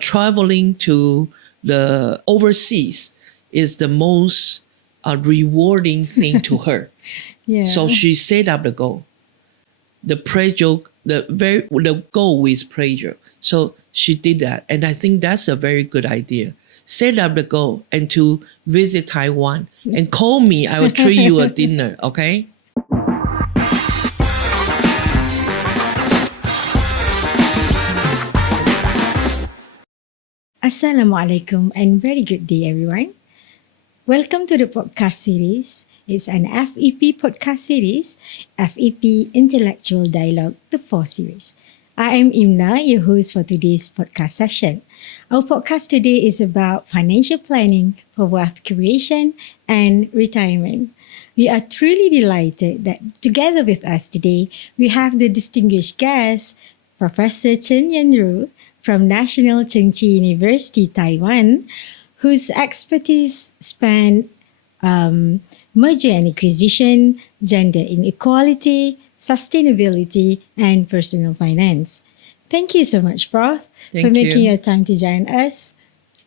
traveling to the overseas is the most rewarding thing to her. Yeah. So she set up the goal. The goal is pressure. So she did that, and I think that's a very good idea. Set up the goal and to visit Taiwan and call me. I will treat you a dinner. Okay. Assalamualaikum and very good day, everyone. Welcome to the podcast series. It's an FEP podcast series, FEP Intellectual Dialogue, the 4 series. I am Imna, your host for today's podcast session. Our podcast today is about financial planning for wealth creation and retirement. We are truly delighted that together with us today, we have the distinguished guest, Professor Chen Yanru, from National Cheng Chi University, Taiwan, whose expertise span merger and acquisition, gender inequality, sustainability, and personal finance. Thank you so much, Prof, for making your time to join us.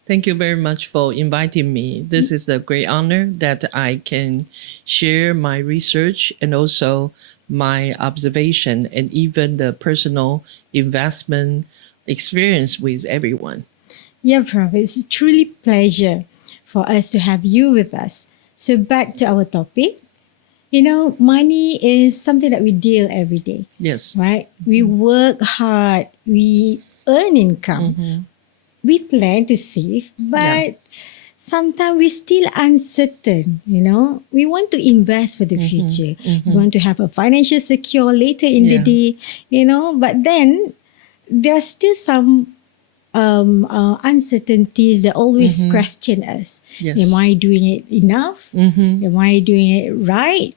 Thank you very much for inviting me. This is a great honor that I can share my research and also my observation and even the personal investment experience with everyone. Yeah, Prof, it's a truly pleasure for us to have you with us. So back to our topic. You know, money is something that we deal every day. Yes. Right? We work hard, we earn income, we plan to save, but sometimes we're still uncertain, you know. We want to invest for the future. We want to have a financial secure later in the day, you know, but then there are still some uncertainties that always question us. Yes. Am I doing it enough? Am I doing it right?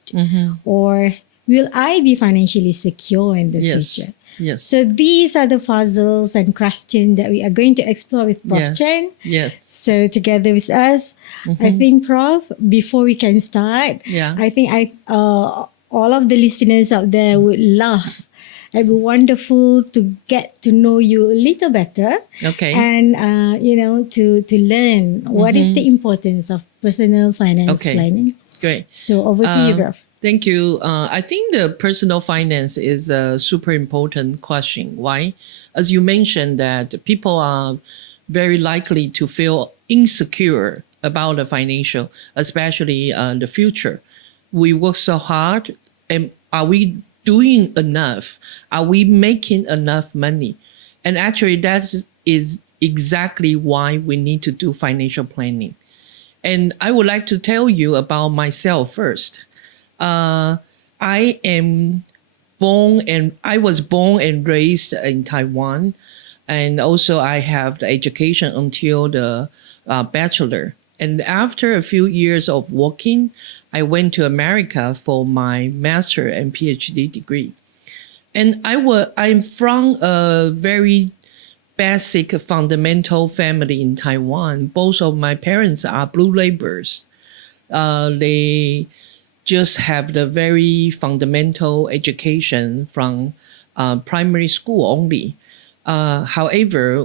Or will I be financially secure in the future? Yes. So these are the puzzles and questions that we are going to explore with Prof. Chen. Yes. So together with us, I think, Prof, before we can start, I think all of the listeners out there would love. It'd be wonderful to get to know you a little better. Okay. And, you know, to learn what is the importance of personal finance planning. Great. So over to you, Prof. Thank you. I think the personal finance is a super important question. Why? As you mentioned that people are very likely to feel insecure about the financial, especially the future. We work so hard, and are we doing enough? Are we making enough money? And actually that is exactly why we need to do financial planning. And I would like to tell you about myself first. I was born and raised in Taiwan, and also I have the education until the bachelor. And after a few years of working, I went to America for my master and PhD degree. And I'm from a very basic fundamental family in Taiwan. Both of my parents are blue laborers. They just have the very fundamental education from primary school only. However,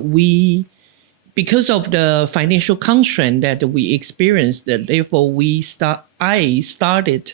because of the financial constraint that we experienced, therefore I started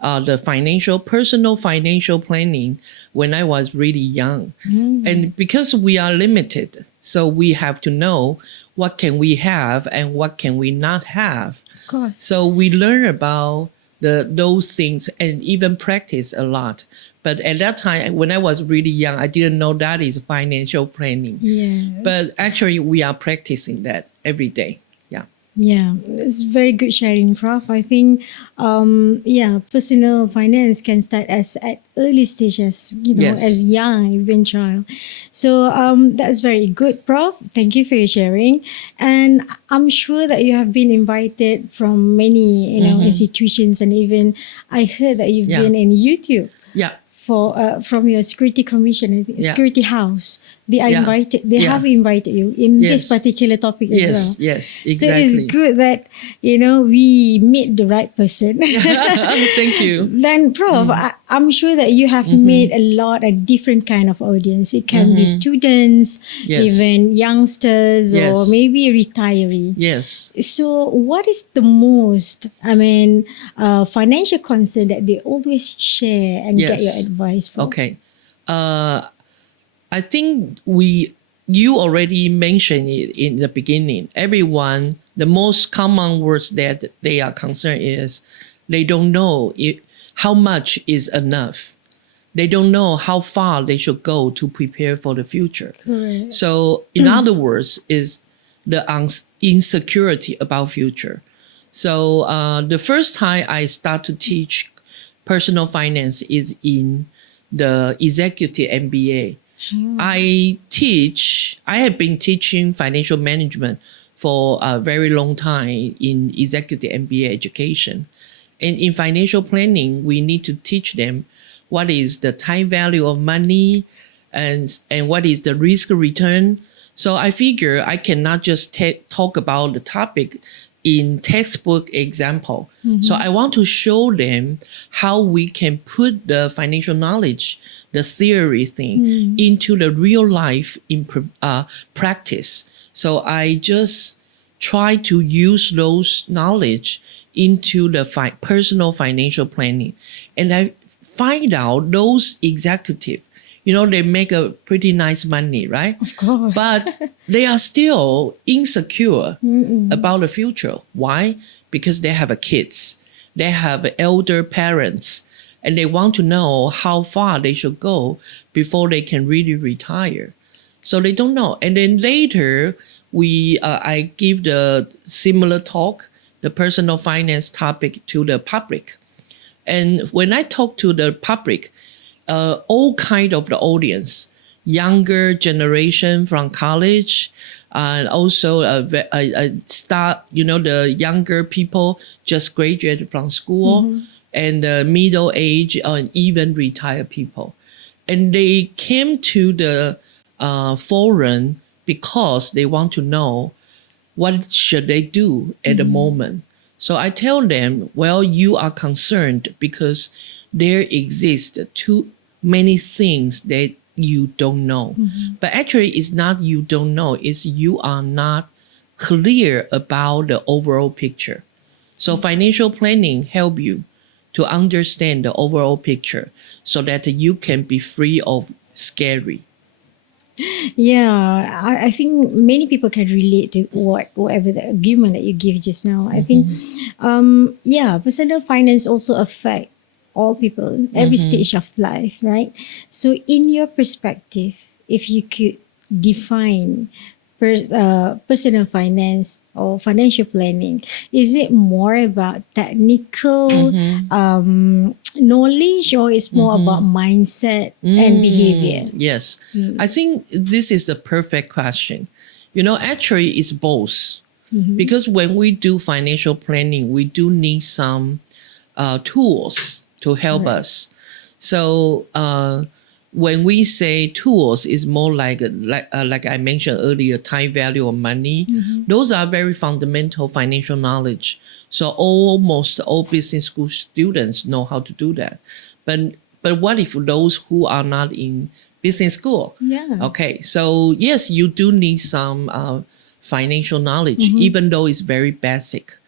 the personal financial planning when I was really young. And because we are limited, so we have to know what can we have and what can we not have. Of course. So we learn about those things and even practice a lot. But at that time, when I was really young, I didn't know that is financial planning. Yes. But actually, we are practicing that every day. Yeah. Yeah, it's very good sharing, Prof. I think, personal finance can start at early stages, you know, as young, even child. So that's very good, Prof. Thank you for your sharing. And I'm sure that you have been invited from many, you know, institutions, and even I heard that you've been in YouTube. Yeah. for from your security commission, I think, Yeah. security house. They are Yeah. invited. They Yeah. have invited you in this Yes. particular topic as well. Yes, So exactly. it's good that we meet the right person. Thank you. Then, Prof, I'm sure that you have made a lot of different kind of audience. It can be students, Yes. even youngsters, or Yes. maybe a retiree. Yes. So, what is the most, financial concern that they always share and get your Yes. advice for? Okay. I think you already mentioned it in the beginning. Everyone, the most common words that they are concerned is they don't know how much is enough. They don't know how far they should go to prepare for the future. Correct. So, in other words, is the insecurity about future. So, the first time I start to teach personal finance is in the executive MBA. I have been teaching financial management for a very long time in executive MBA education. And in financial planning, we need to teach them what is the time value of money and what is the risk return. So I figure I cannot just talk about the topic in textbook example. So I want to show them how we can put the financial knowledge, the theory thing, into the real life in practice. So I just try to use those knowledge into the personal financial planning. And I find out those executive, they make a pretty nice money, right? Of course. But they are still insecure about the future. Why? Because they have kids, they have elder parents, and they want to know how far they should go before they can really retire. So they don't know. And then later, I give the similar talk, the personal finance topic, to the public. And when I talk to the public, all kind of the audience, younger generation from college, and also the younger people just graduated from school, and middle age and even retired people. And they came to the forum because they want to know what should they do at the moment. So I tell them, well, you are concerned because there exist too many things that you don't know. But actually, it's not you don't know, it's you are not clear about the overall picture. So financial planning help you to understand the overall picture so that you can be free of scary. Yeah, I think many people can relate to whatever the argument that you give just now. I think, personal finance also affect all people, every stage of life, right? So, in your perspective, if you could define personal finance or financial planning, is it more about technical knowledge, or it's more about mindset and behavior? Yes. I think this is the perfect question. Actually, it's both. Because when we do financial planning, we do need some tools to help us. So when we say tools, it's more like I mentioned earlier, time value of money. Those are very fundamental financial knowledge. So almost all business school students know how to do that. But what if those who are not in business school? Yeah. Okay, so yes, you do need some financial knowledge, even though it's very basic.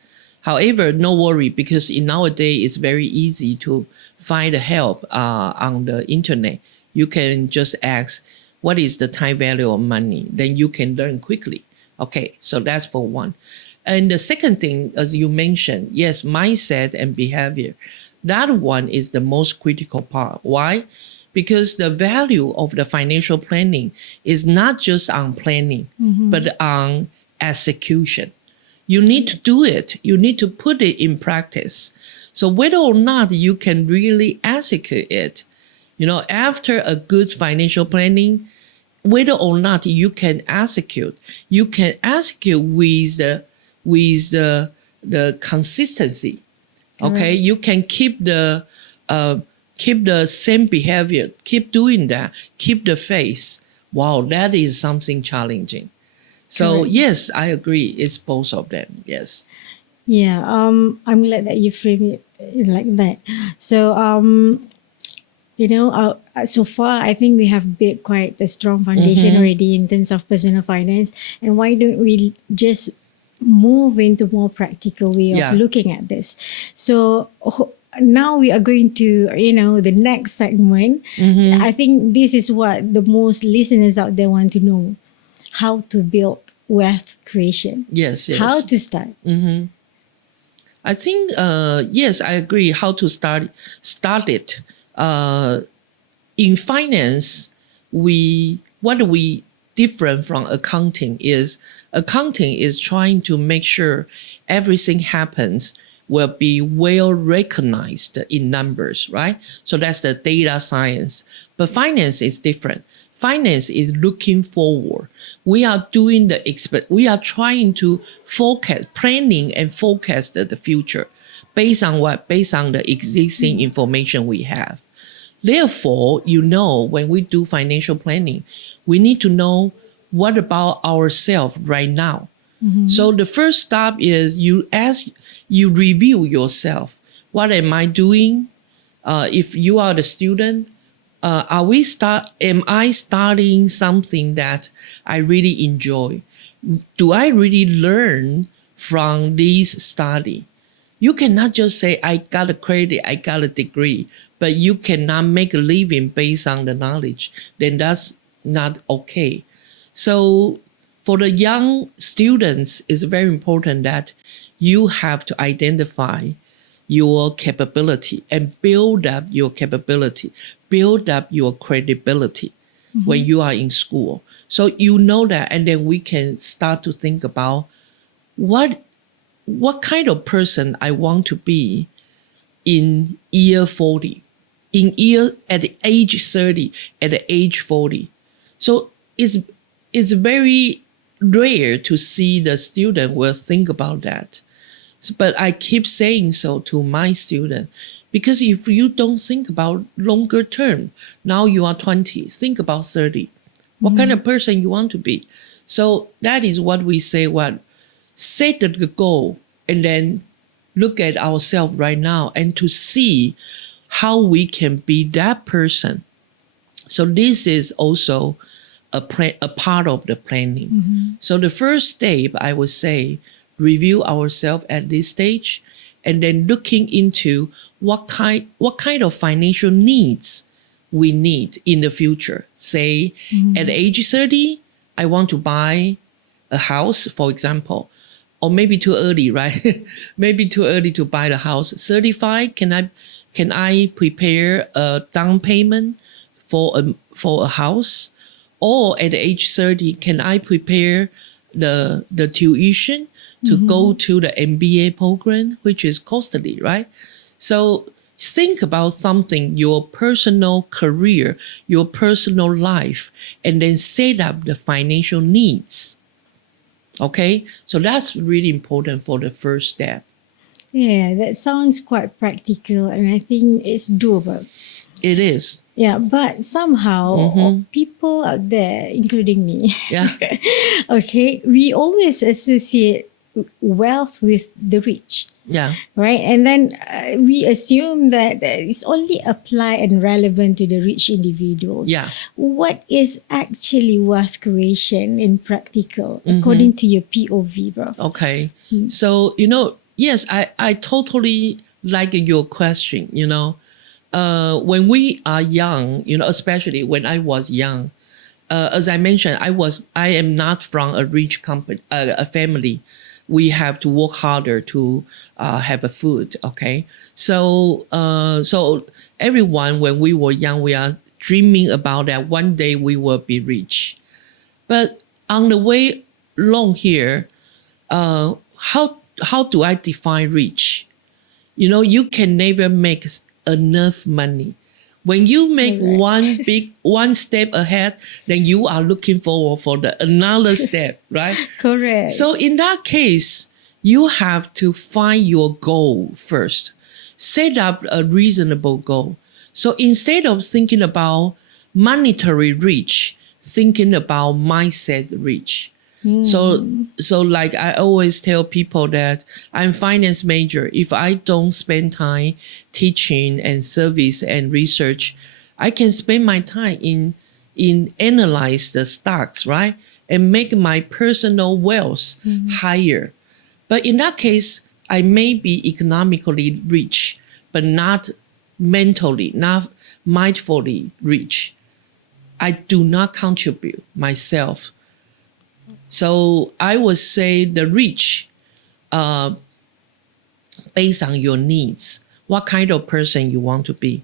However, no worry, because nowadays it's very easy to find help on the internet. You can just ask, what is the time value of money? Then you can learn quickly. Okay, so that's for one. And the second thing, as you mentioned, yes, mindset and behavior. That one is the most critical part. Why? Because the value of the financial planning is not just on planning, but on execution. You need to do it. You need to put it in practice. So whether or not you can really execute it, after a good financial planning, whether or not you can execute with the consistency. Okay, you can keep keep the same behavior, keep doing that, keep the faith. Wow, that is something challenging. So Correct. yes, I agree. It's both of them. Yes. Yeah, I'm glad that you frame it like that. So, so far, I think we have built quite a strong foundation already in terms of personal finance. And why don't we just move into more practical way of Yeah. looking at this? So now we are going to, the next segment. I think this is what the most listeners out there want to know: how to build wealth creation. Yes. Yes. How to start. I think yes, I agree. How to start it. In finance, what we different from accounting is trying to make sure everything happens will be well recognized in numbers, right? So that's the data science. But finance is different. Finance is looking forward. We are doing we are trying to planning and forecast the future based on what? Based on the existing information we have. Therefore, when we do financial planning, we need to know what about ourselves right now. So the first step is you review yourself. What am I doing? If you are the student, am I starting something that I really enjoy? Do I really learn from this study? You cannot just say, I got a credit, I got a degree, but you cannot make a living based on the knowledge. Then that's not okay. So for the young students, it's very important that you have to identify your capability and build up your capability, build up your credibility when you are in school. So you know that, and then we can start to think about what kind of person I want to be in year 40, at the age 30, at the age 40. So it's very rare to see the student will think about that. But I keep saying so to my student, because if you don't think about longer term, now you are 20, think about 30. What kind of person you want to be? So that is what we say, set the goal and then look at ourselves right now and to see how we can be that person. So this is also a part of the planning. So the first step, I would say, review ourselves at this stage, and then looking into what kind of financial needs we need in the future. Say at age 30, I want to buy a house, for example, or maybe too early, right? Maybe too early to buy the house. 35, can I prepare a down payment for a house? Or at age 30, can I prepare the tuition to go to the MBA program, which is costly, right? So think about something, your personal career, your personal life, and then set up the financial needs. Okay, so that's really important for the first step. Yeah, that sounds quite practical, and I think it's doable. It is. Yeah, but somehow people out there, including me, Yeah. okay, we always associate wealth with the rich, Yeah. right? And then we assume that it's only apply and relevant to the rich individuals. Yeah. What is actually wealth creation in practical, according to your POV, bro? Okay. So, yes, I totally like your question, when we are young, especially when I was young, as I mentioned, I am not from a rich a family. We have to work harder to have a food. Okay, so everyone, when we were young, we are dreaming about that one day we will be rich. But on the way along here, how do I define rich? You can never make enough money. When you make one step ahead, then you are looking forward for another step, right? Correct. So in that case, you have to find your goal first. Set up a reasonable goal. So instead of thinking about monetary rich, thinking about mindset rich. So like I always tell people that I'm finance major. If I don't spend time teaching and service and research, I can spend my time in analyze the stocks, right? And make my personal wealth higher. But in that case, I may be economically rich, but not mentally, not mindfully rich. I do not contribute myself. So I would say the rich, based on your needs, what kind of person you want to be,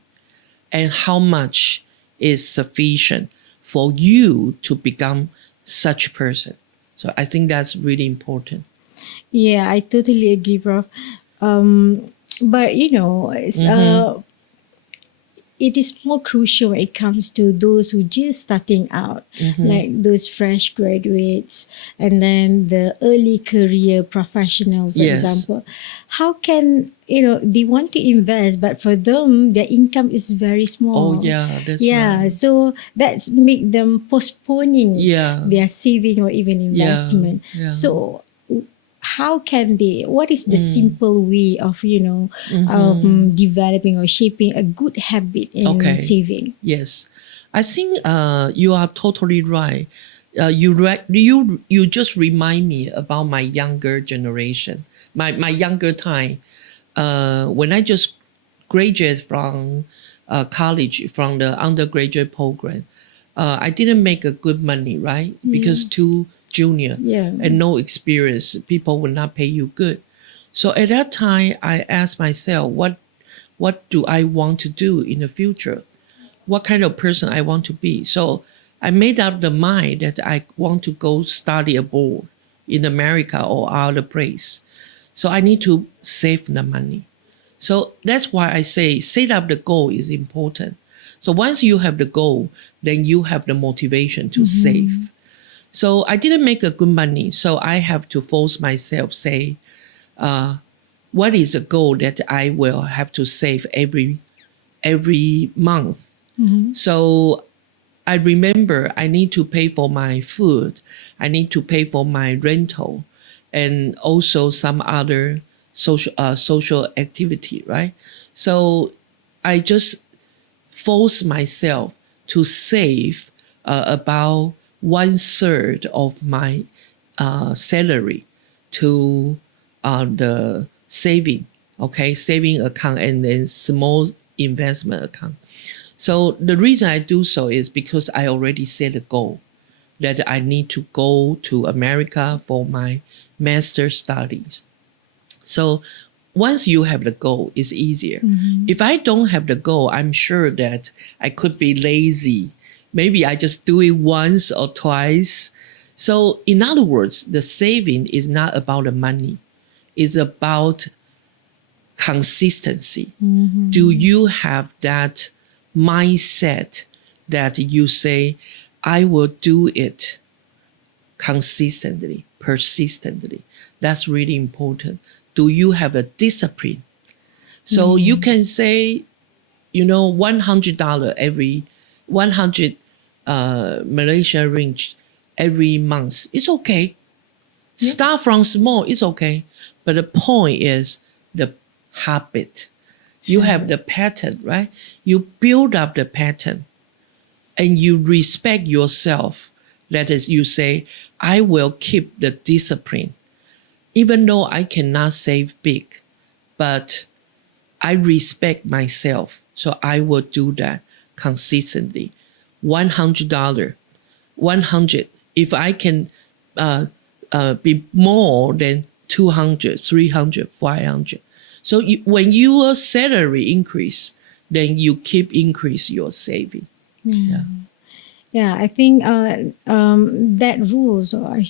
and how much is sufficient for you to become such person. So I think that's really important. Yeah, I totally agree, Prof. But it is more crucial when it comes to those who just starting out, like those fresh graduates, and then the early career professional, for Yes. example. How can they want to invest, but for them their income is very small. Oh yeah, that's Yeah, right. so that's make them postponing Yeah. their saving or even investment. yeah. So how can they, what is the simple way of developing or shaping a good habit in Okay. saving? Yes, I think you are totally right. You just remind me about my younger generation, my younger time. When I just graduated from college, from the undergraduate program, I didn't make a good money, right? Because too junior Yeah. and no experience, people will not pay you good. So at that time, I asked myself, what do I want to do in the future? What kind of person I want to be? So I made up the mind that I want to go study abroad in America or other place. So I need to save the money. So that's why I say set up the goal is important. So once you have the goal, then you have the motivation to save. So I didn't make a good money. So I have to force myself, say, what is a goal that I will have to save every month? So I remember I need to pay for my food, I need to pay for my rental, and also some other social activity, right? So I just force myself to save about 1/3 of my salary to the saving account, and then small investment account. So the reason I do so is because I already set a goal that I need to go to America for my master studies. So once you have the goal, it's easier. If I don't have the goal, I'm sure that I could be lazy. Maybe I just do it once or twice. So in other words, the saving is not about the money. It's about consistency. Do you have that mindset that you say, I will do it consistently, persistently? That's really important. Do you have a discipline? So you can say, $100 every 100 Malaysia ringgit every month. It's okay. Start from small, it's okay. But the point is the habit. You have the pattern, right? You build up the pattern and you respect yourself. That is, you say, I will keep the discipline. Even though I cannot save big, but I respect myself. So I will do that consistently. $100, 100. If I can be more than 200, 300, 500. So when your salary increase, then you keep increase your saving. Yeah, I think that rules, or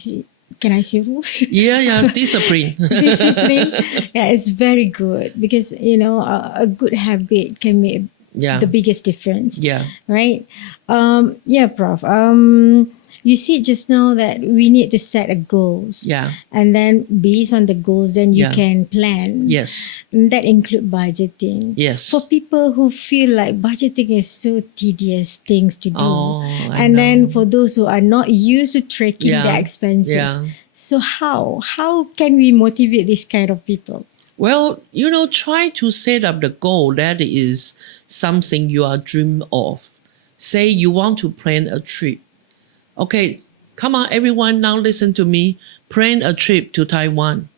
can I say rules? Yeah, discipline. Discipline, yeah, it's very good because a good habit can make Yeah. the biggest difference. Yeah. Right. Yeah, Prof. You said just now that we need to set a goals. Yeah. And then based on the goals, then you Yeah. can plan. Yes. And that include budgeting. Yes. For people who feel like budgeting is so tedious things to do. Oh, I and then know. for those who are not used to tracking Yeah. their expenses. Yeah. So how can we motivate this kind of people? Well, try to set up the goal that is something you are dream of. Say you want to plan a trip. Okay, come on, everyone, now listen to me. Plan a trip to Taiwan.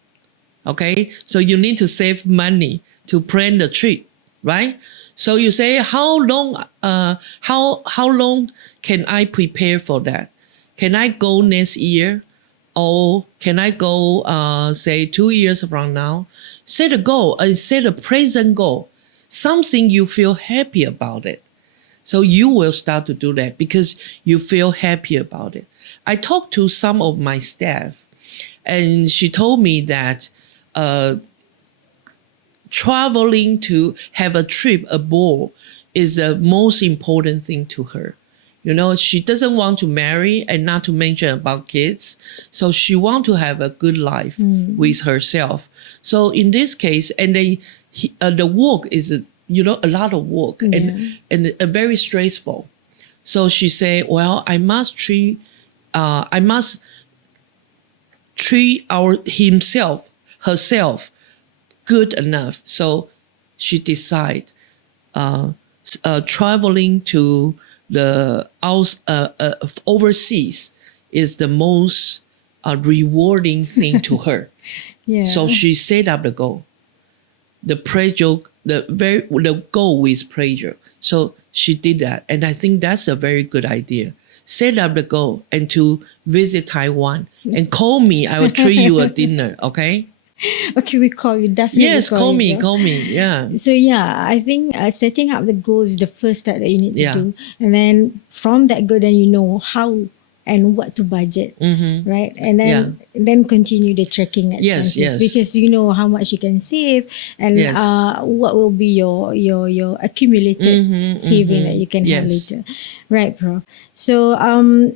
Okay, so you need to save money to plan the trip, right? So you say, how long can I prepare for that? Can I go next year? Or can I go, say, 2 years from now? Set a goal and set a present goal, something you feel happy about it. So you will start to do that because you feel happy about it. I talked to some of my staff, and she told me that traveling to have a trip abroad is the most important thing to her. She doesn't want to marry and not to mention about kids. So she wants to have a good life with herself. So in this case, and then the work is, a lot of work and very stressful. So she said, well, I must treat herself good enough. So she decided traveling to the overseas is the most rewarding thing to her. Yeah. So she set up the goal, the goal with pressure. So she did that, and I think that's a very good idea. Set up the goal and to visit Taiwan and call me. I will treat you a dinner. Okay. Okay, we call you definitely. Yes, call me. bro. Call me. Yeah. So yeah, I think setting up the goals is the first step that you need to Yeah. do, and then from that goal, then you know how and what to budget, right? And then continue the tracking expenses yes. because you know how much you can save and Yes. what will be your accumulated saving that you can have Yes. later, right, Prof? So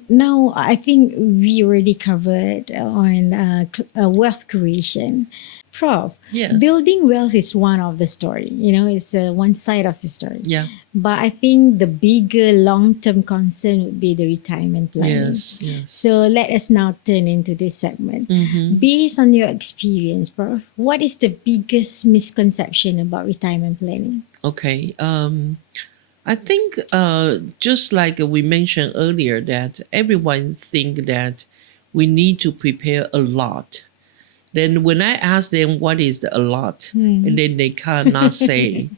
now I think we already covered on wealth creation. Prof, Yes. building wealth is one of the story. It's one side of the story. Yeah. But I think the bigger long-term concern would be the retirement planning. Yes. So let us now turn into this segment. Based on your experience, Prof, what is the biggest misconception about retirement planning? Okay. I think just like we mentioned earlier that everyone think that we need to prepare a lot. Then when I ask them what is a lot, and then they cannot say.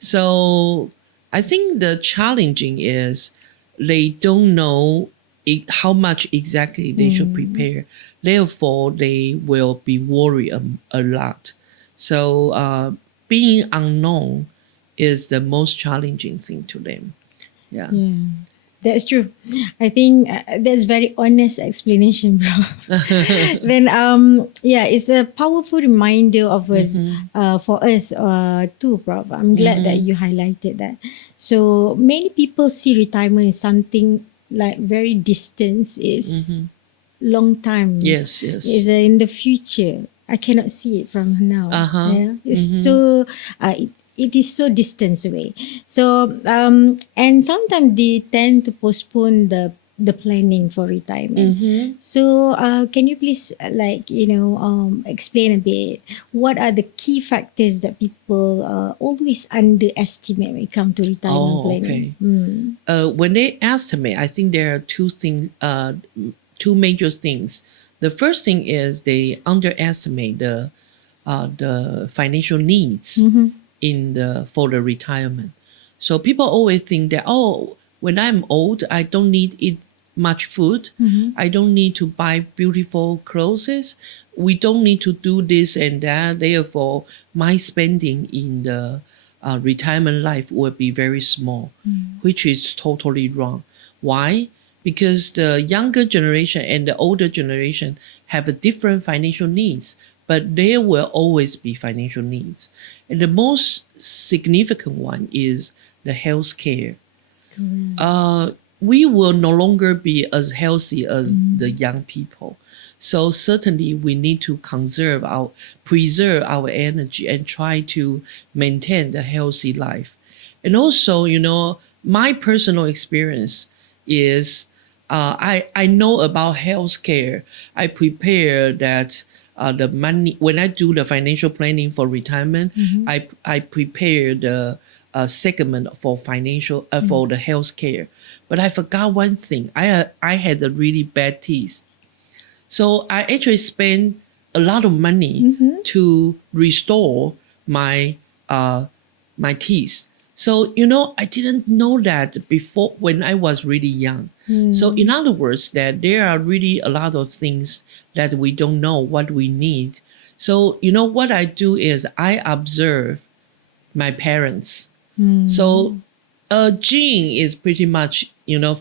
So I think the challenging is they don't know how much exactly they should prepare. Therefore, they will be worried a lot. So being unknown is the most challenging thing to them. Yeah. That's true. I think that's very honest explanation, bro. Then, it's a powerful reminder of us, for us too, Prof. I'm glad that you highlighted that. So many people see retirement as something like very distant. It's long time. Yes. It's in the future. I cannot see it from now. Yeah? It's so it is so distant away. So and sometimes they tend to postpone the planning for retirement. So can you please explain a bit what are the key factors that people always underestimate when it comes to retirement planning? Okay. When they estimate, I think there are two major things. The first thing is they underestimate the financial needs for the retirement. So people always think that, when I'm old, I don't need to eat much food. I don't need to buy beautiful clothes. We don't need to do this and that. Therefore, my spending in the retirement life will be very small, which is totally wrong. Why? Because the younger generation and the older generation have a different financial needs, but there will always be financial needs. And the most significant one is the health care. we will no longer be as healthy as the young people. So certainly we need to preserve our energy and try to maintain the healthy life. And also, my personal experience is I know about healthcare. I prepare that the money when I do the financial planning for retirement. I prepare the segment for financial for the healthcare. But I forgot one thing. I had a really bad teeth. So I actually spent a lot of money to restore my my teeth. So I didn't know that before when I was really young. So in other words, that there are really a lot of things that we don't know what we need. So what I do is I observe my parents. So gene is pretty much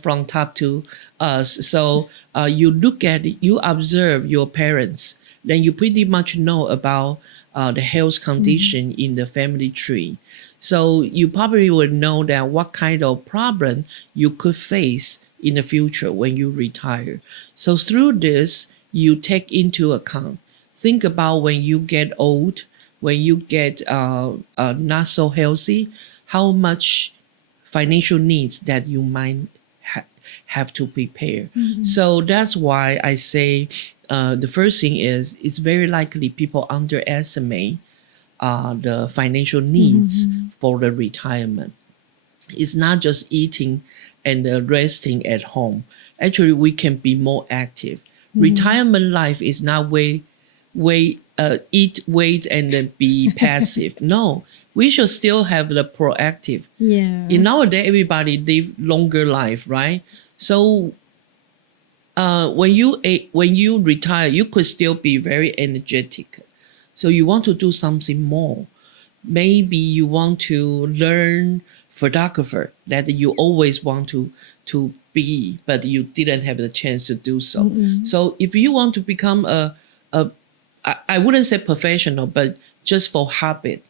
from top to us. So you observe your parents, then you pretty much know about the health condition in the family tree. So you probably would know that what kind of problem you could face in the future when you retire. So through this, you take into account. Think about when you get old, when you get not so healthy, how much financial needs that you might have to prepare. So that's why I say the first thing is it's very likely people underestimate the financial needs for the retirement. It's not just eating and resting at home. Actually, we can be more active. Retirement life is not eat, wait, and then be passive. No, we should still have the proactive. Yeah. In nowadays, everybody live longer life, right? So when you retire, you could still be very energetic. So you want to do something more. Maybe you want to learn photographer that you always want to be, but you didn't have the chance to do so. So if you want to become I wouldn't say professional, but just for habit,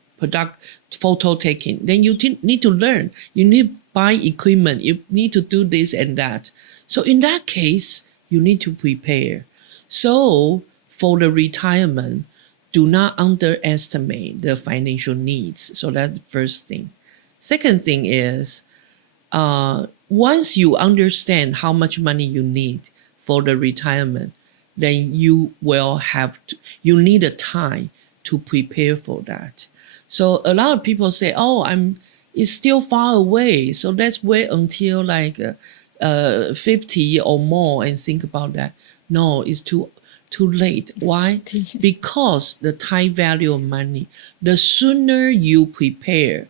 photo taking, then you need to learn. You need to buy equipment. You need to do this and that. So in that case, you need to prepare. So for the retirement, do not underestimate the financial needs. So that's the first thing. Second thing is, once you understand how much money you need for the retirement, then you need a time to prepare for that. So a lot of people say, it's still far away. So let's wait until like 50 or more and think about that. No, it's too late. Why? Because the time value of money, the sooner you prepare,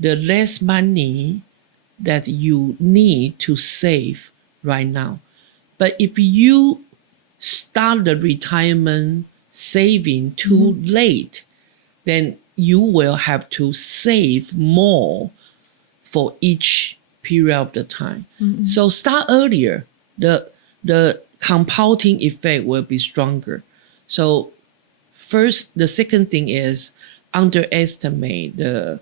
the less money that you need to save right now. But if you start the retirement saving too late, then you will have to save more for each period of the time. So start earlier. The compounding effect will be stronger. So the second thing is underestimate the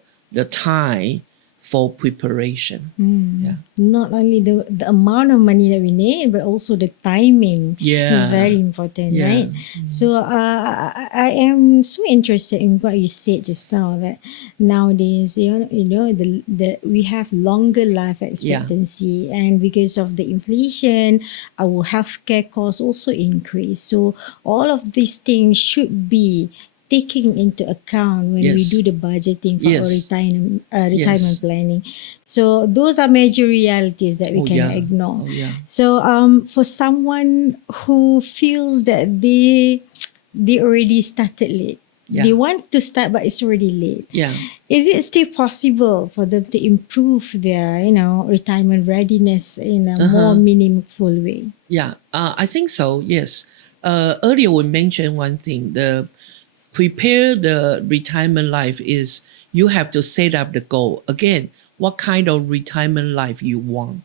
time for preparation. Yeah. Not only the amount of money that we need, but also the timing is very important, right? So I am so interested in what you said just now, that nowadays, we have longer life expectancy, and because of the inflation, our healthcare costs also increase. So all of these things should be taking into account when we do the budgeting for our retirement planning. So those are major realities that we cannot ignore. So for someone who feels that they already started late, they want to start but it's already late. Is it still possible for them to improve their retirement readiness in a more meaningful way? I think so. Yes. Earlier we mentioned one thing. Prepare the retirement life is you have to set up the goal. Again, what kind of retirement life you want.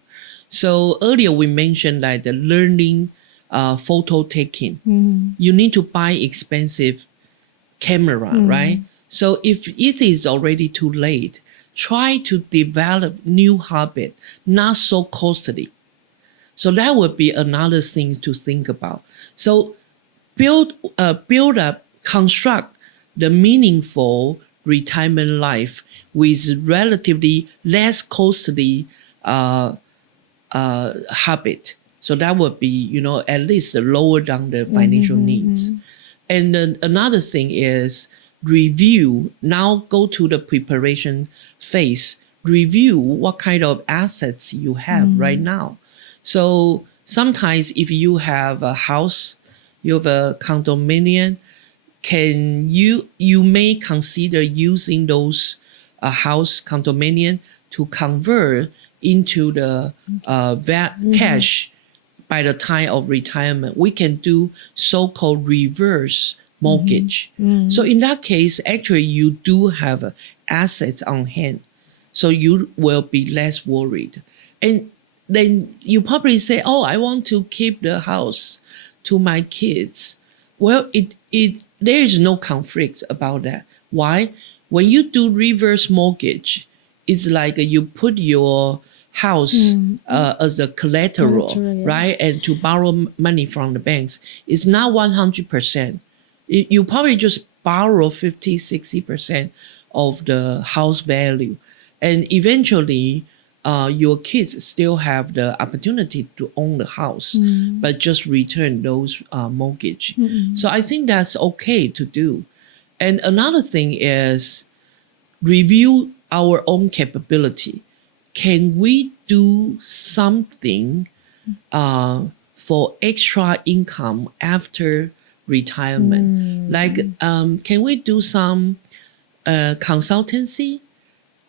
So earlier we mentioned like the learning photo taking. You need to buy expensive camera, right? So if it is already too late, try to develop new habit, not so costly. So that would be another thing to think about. So build up, construct the meaningful retirement life with relatively less costly habit. So that would be, at least lower down the financial needs. And then another thing is review. Now go to the preparation phase. Review what kind of assets you have right now. So sometimes if you have a house, you have a condominium, you may consider using those house condominium to convert into the cash by the time of retirement. We can do so-called reverse mortgage. So in that case, actually you do have assets on hand. So you will be less worried. And then you probably say, oh, I want to keep the house to my kids. Well, there is no conflict about that. Why? When you do reverse mortgage, it's like you put your house as a collateral, Yes. right? And to borrow money from the banks. It's not 100%. You probably just borrow 50, 60% of the house value. And eventually, your kids still have the opportunity to own the house, but just return those mortgage. So I think that's okay to do. And another thing is review our own capability. Can we do something for extra income after retirement? Like, can we do some consultancy?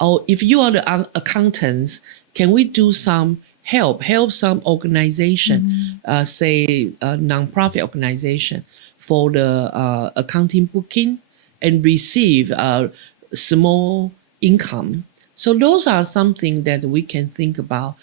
Or if you are the accountants, can we do some help some organization, say a nonprofit organization, for the accounting booking and receive a small income? So those are something that we can think about,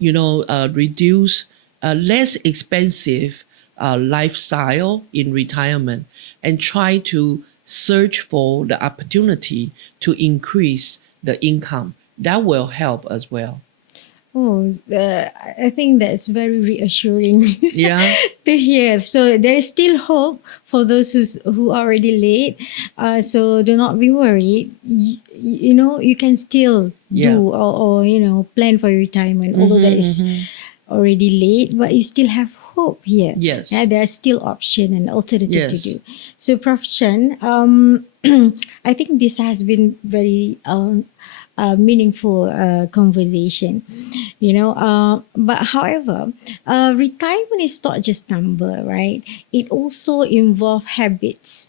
reduce less expensive lifestyle in retirement and try to search for the opportunity to increase the income. That will help as well. Oh, I think that's very reassuring Yeah. to hear. So there is still hope for those who are already late. So do not be worried. You can still do or plan for your retirement, although that is already late, but you still have hope here. Yes. Yeah, there are still option and alternative to Yes. do. So Prof. Chen, I think this has been very meaningful conversation, but however, retirement is not just number, right? It also involves habits,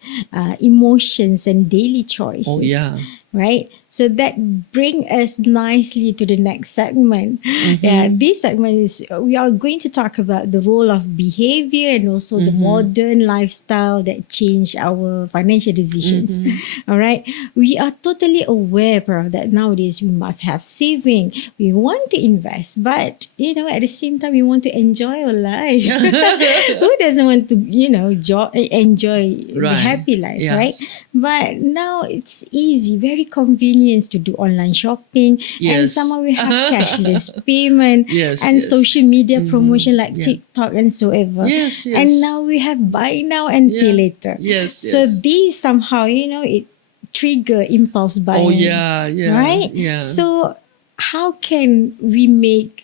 emotions, and daily choices. Oh, yeah. Right? So that bring us nicely to the next segment. Yeah, this segment is we are going to talk about the role of behavior and also the modern lifestyle that change our financial decisions. All right. We are totally aware, Prof, that nowadays we must have saving. We want to invest, but at the same time we want to enjoy our life. Who doesn't want to, enjoy the Right. happy life, Yes. right? But now it's easy, very convenient to do online shopping, and Yes. somehow we have cashless payment Yes, and yes. social media promotion like Yeah. TikTok and so ever. Yes, yes. And now we have buy now and pay Yeah. later. Yes, So yes. these somehow, it trigger impulse buying. Oh, yeah, yeah. Right? Yeah. So how can we make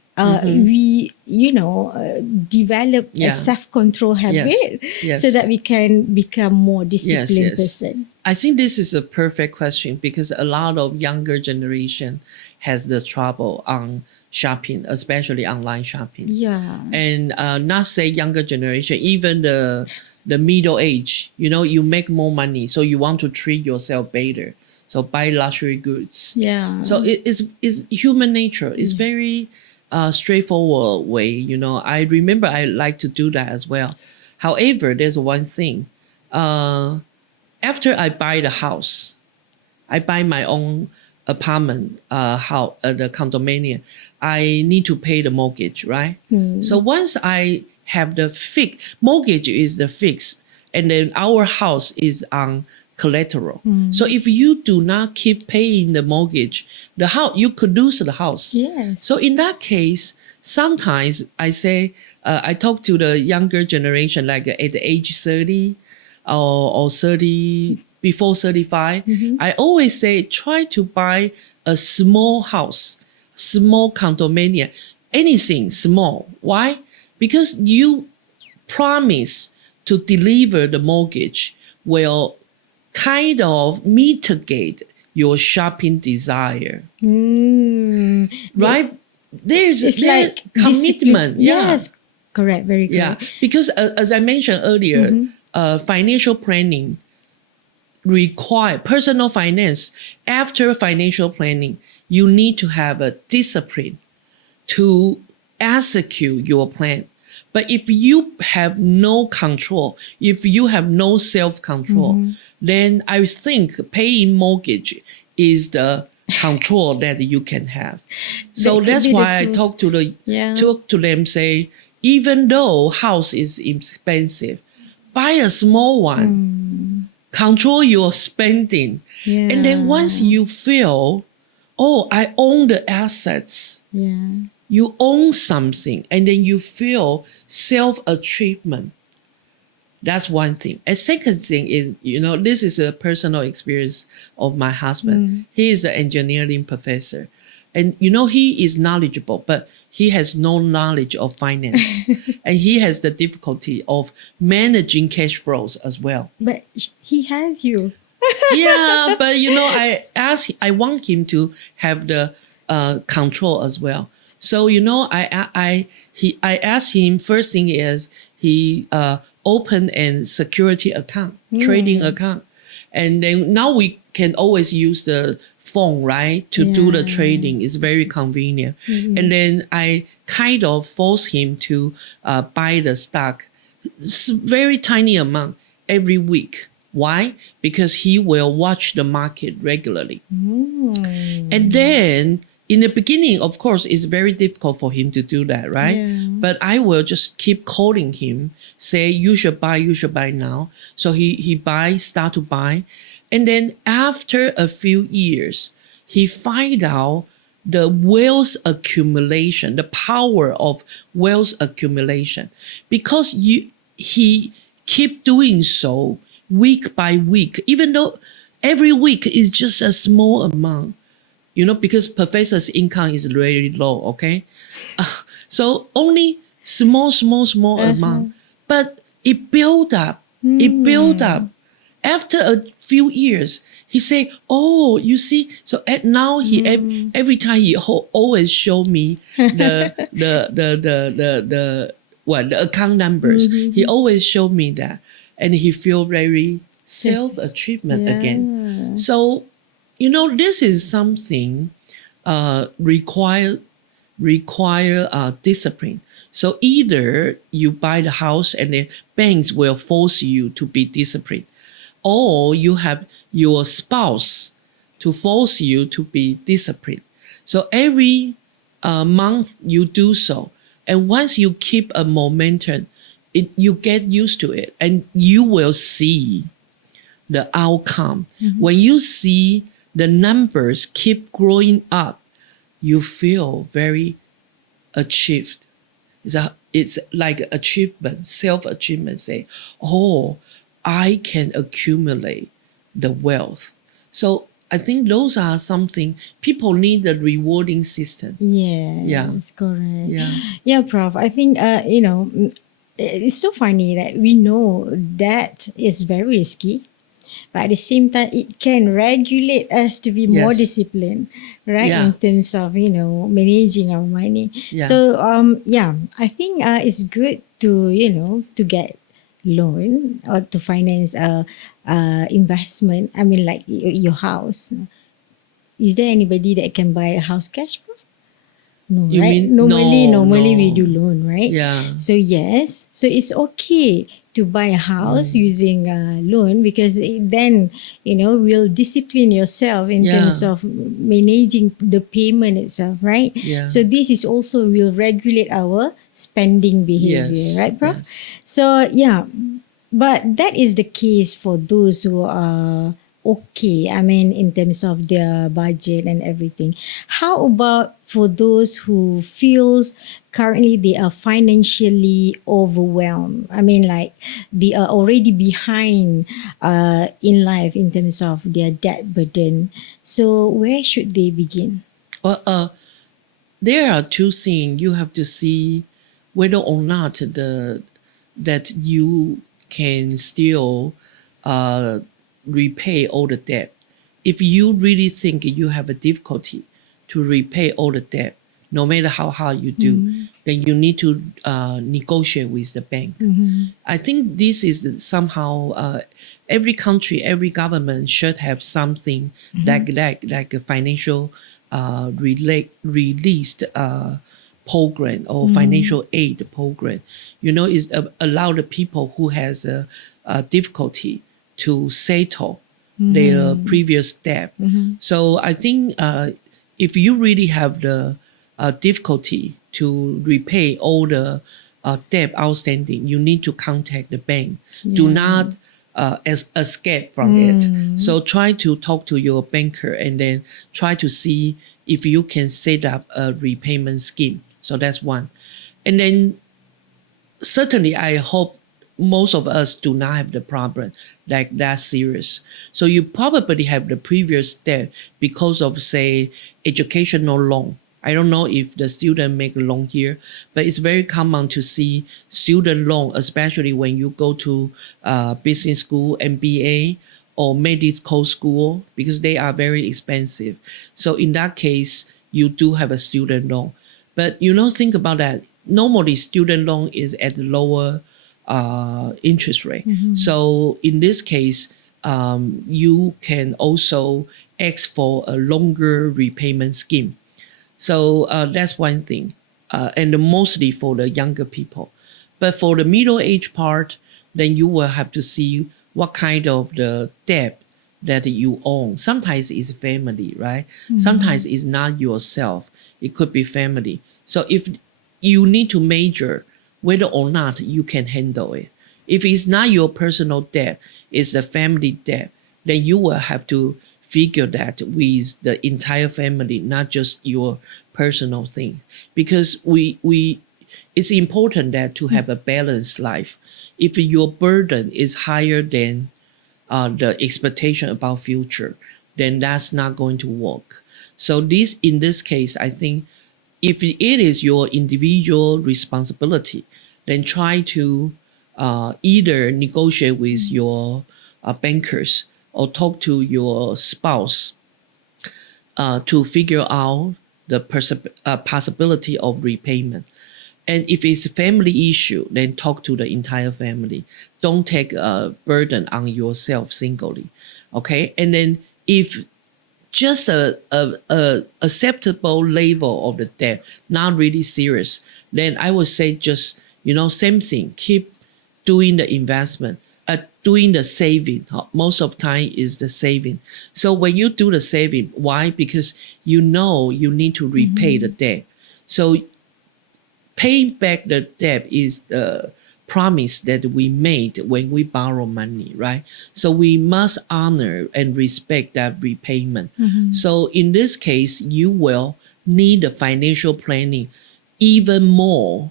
develop Yeah. a self-control habit Yes. so that we can become more disciplined yes. person? I think this is a perfect question because a lot of younger generation has the trouble on shopping, especially online shopping. Yeah. And not say younger generation, even the middle age, you make more money, so you want to treat yourself better. So buy luxury goods. Yeah. So it's human nature. It's very straightforward way. I remember I like to do that as well. However, there's one thing. After I buy the house, I buy my own apartment, the condominium, I need to pay the mortgage, right? So once I have the mortgage is the fixed, and then our house is on collateral. So if you do not keep paying the mortgage, the house, you could lose the house. Yes. So in that case, sometimes I say, I talk to the younger generation, like at the age 30 or 30, before 35, I always say, try to buy a small house, small condominium, anything small. Why? Because you promise to deliver the mortgage will kind of mitigate your shopping desire. Right? There's It's like commitment. discipline. Yes, correct, very correct. Yeah, because as I mentioned earlier, financial planning require personal finance. After financial planning, you need to have a discipline to execute your plan. But if you have no control, if you have no self-control, then I think paying mortgage is the control that you can have. So that's why I talk to them, say, even though house is expensive, buy a small one, control your spending. And then once you feel, oh, I own the assets, you own something, and then you feel self-achievement. That's one thing. A second thing is, this is a personal experience of my husband. He is an engineering professor. And, he is knowledgeable, but he has no knowledge of finance. And he has the difficulty of managing cash flows as well. But he has you. Yeah, but, I want him to have the control as well. So, I asked him, first thing is he open a security account, trading account. And then now we can always use the phone, right, to do the trading. It's very convenient. And then I kind of force him to buy the stock, very tiny amount every week. Why? Because he will watch the market regularly. And then in the beginning, of course, it's very difficult for him to do that, right? Yeah. But I will just keep calling him, say, you should buy now. So he start to buy. And then after a few years, he find out the wealth accumulation, the power of wealth accumulation. Because he keep doing so week by week, even though every week is just a small amount. Because professor's income is very low, okay? So only small amount. But it built up. It built up. After a few years, he say, oh, you see, so now he every time he always show me the account numbers. He always show me that. And he feel very self-achievement again. So this is something require discipline. So either you buy the house and then banks will force you to be disciplined, or you have your spouse to force you to be disciplined. So every month you do so. And once you keep a momentum, you get used to it and you will see the outcome. When you see the numbers keep growing up, you feel very achieved. It's like achievement, self-achievement, say, oh, I can accumulate the wealth. So I think those are something people need, a rewarding system. Yeah, that's correct. Yeah, Prof. I think, it's so funny that we know that is very risky. But at the same time, it can regulate us to be more disciplined, right? Yeah. In terms of, managing our money. Yeah. So, I think it's good to get loan or to finance investment. I mean, like your house. Is there anybody that can buy a house cash, Prof? No, You right? mean- Normally no. we do loan, right? Yeah. So yes, so it's okay to buy a house using a loan because then will discipline yourself in terms of managing the payment itself, right? Yeah. So this is also will regulate our spending behavior, Yes, right, Prof? yes. So But that is the case for those who are okay. I mean, in terms of their budget and everything. How about for those who feels currently they are financially overwhelmed? I mean, like they are already behind in life in terms of their debt burden. So where should they begin? Well, there are two things you have to see whether or not that you can still repay all the debt. If you really think you have a difficulty to repay all the debt, no matter how hard you do, then you need to negotiate with the bank. I think this is somehow every country, every government should have something like a financial released program or financial aid program. Is allow the people who has a difficulty to settle their previous debt. So I think if you really have the difficulty to repay all the debt outstanding, you need to contact the bank. Do not escape from it. So try to talk to your banker and then try to see if you can set up a repayment scheme. So that's one. And then certainly I hope most of us do not have the problem like that serious. So you probably have the previous debt because of, say, educational loan. I don't know if the student make a loan here, but it's very common to see student loan, especially when you go to business school, MBA, or medical school, because they are very expensive. So in that case, you do have a student loan. But think about that. Normally, student loan is at the lower interest rate. So in this case, you can also ask for a longer repayment scheme. So that's one thing, and mostly for the younger people. But for the middle-aged part, then you will have to see what kind of the debt that you own. Sometimes it's family, right? Sometimes it's not yourself. It could be family. So if you need to measure whether or not you can handle it. If it's not your personal debt, it's a family debt, then you will have to figure that with the entire family, not just your personal thing. Because it's important that to have a balanced life. If your burden is higher than the expectation about future, then that's not going to work. So in this case, I think if it is your individual responsibility, then try to either negotiate with your bankers or talk to your spouse to figure out the possibility of repayment. And if it's a family issue, then talk to the entire family. Don't take a burden on yourself singly. Okay? And then if just a acceptable level of the debt, not really serious, then I would say just, same thing, keep doing the investment, doing the saving. Most of the time is the saving. So when you do the saving, why? Because you need to repay the debt. So paying back the debt is the promise that we made when we borrow money, right? So we must honor and respect that repayment. So in this case, you will need the financial planning even more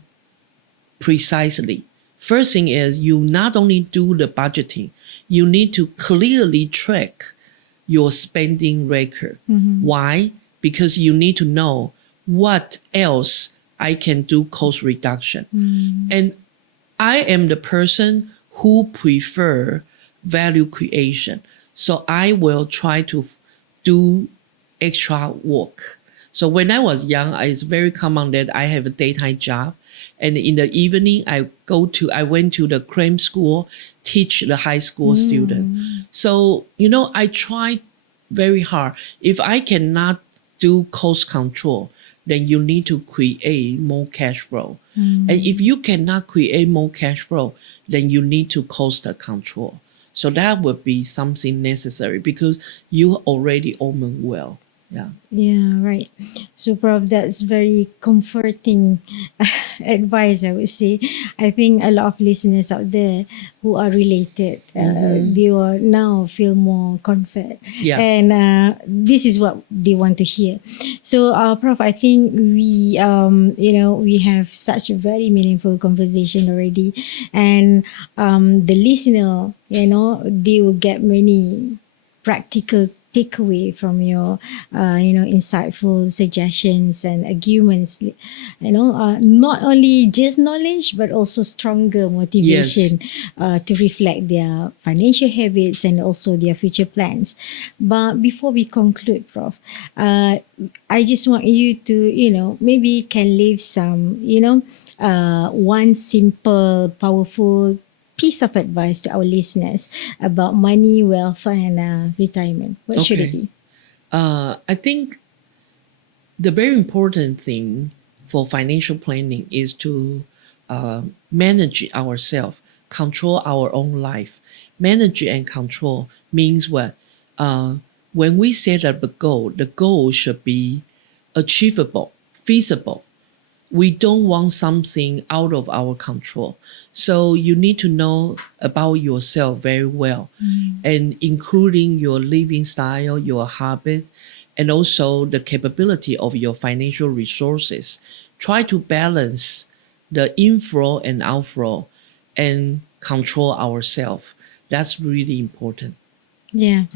precisely. First thing is you not only do the budgeting, you need to clearly track your spending record. Why? Because you need to know what else I can do cost reduction. And I am the person who prefer value creation. So I will try to do extra work. So when I was young, it's very common that I have a daytime job. And in the evening, I went to the cram school, teach the high school student. So, I tried very hard. If I cannot do cost control, then you need to create more cash flow. And if you cannot create more cash flow, then you need to cost control. So that would be something necessary because you already own well. Yeah. Yeah, right. So, Prof, that's very comforting advice, I would say. I think a lot of listeners out there who are related, they will now feel more comfort. Yeah. And this is what they want to hear. So, Prof, I think we have such a very meaningful conversation already. And the listener, they will get many practical takeaway from your insightful suggestions and arguments, not only just knowledge but also stronger motivation to reflect their financial habits and also their future plans. But before we conclude, Prof, I just want you to maybe can leave some one simple powerful piece of advice to our listeners about money, wealth, and retirement? What should it Okay. be? I think the very important thing for financial planning is to manage ourselves, control our own life. Manage and control means what? When we set up a goal, the goal should be achievable, feasible. We don't want something out of our control. So you need to know about yourself very well, and including your living style, your habit, and also the capability of your financial resources. Try to balance the inflow and outflow and control ourselves. That's really important. Yeah.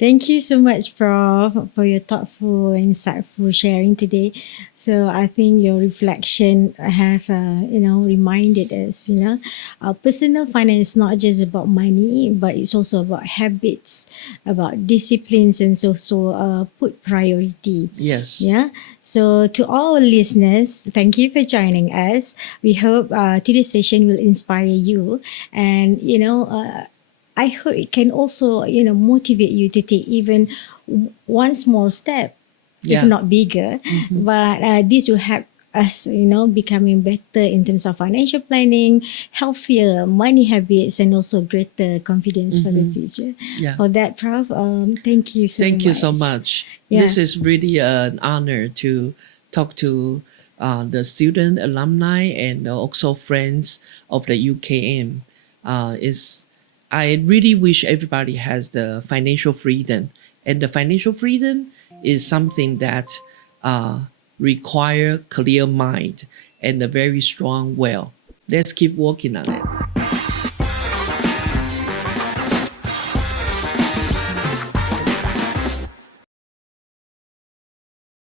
Thank you so much, Prof, for your thoughtful, insightful sharing today. So I think your reflection have, reminded us, personal finance is not just about money, but it's also about habits, about disciplines, and also put priority. Yes. Yeah. So to all listeners, thank you for joining us. We hope today's session will inspire you, and I hope it can also motivate you to take even one small step, if Yeah. not bigger. But this will help us, becoming better in terms of financial planning, healthier money habits, and also greater confidence for the future. Yeah. For that, Prof, thank you so much. Thank you so much. Yeah. This is really an honor to talk to the student, alumni, and also friends of the UKM. I really wish everybody has the financial freedom, and the financial freedom is something that require clear mind and a very strong will. Let's keep working on it.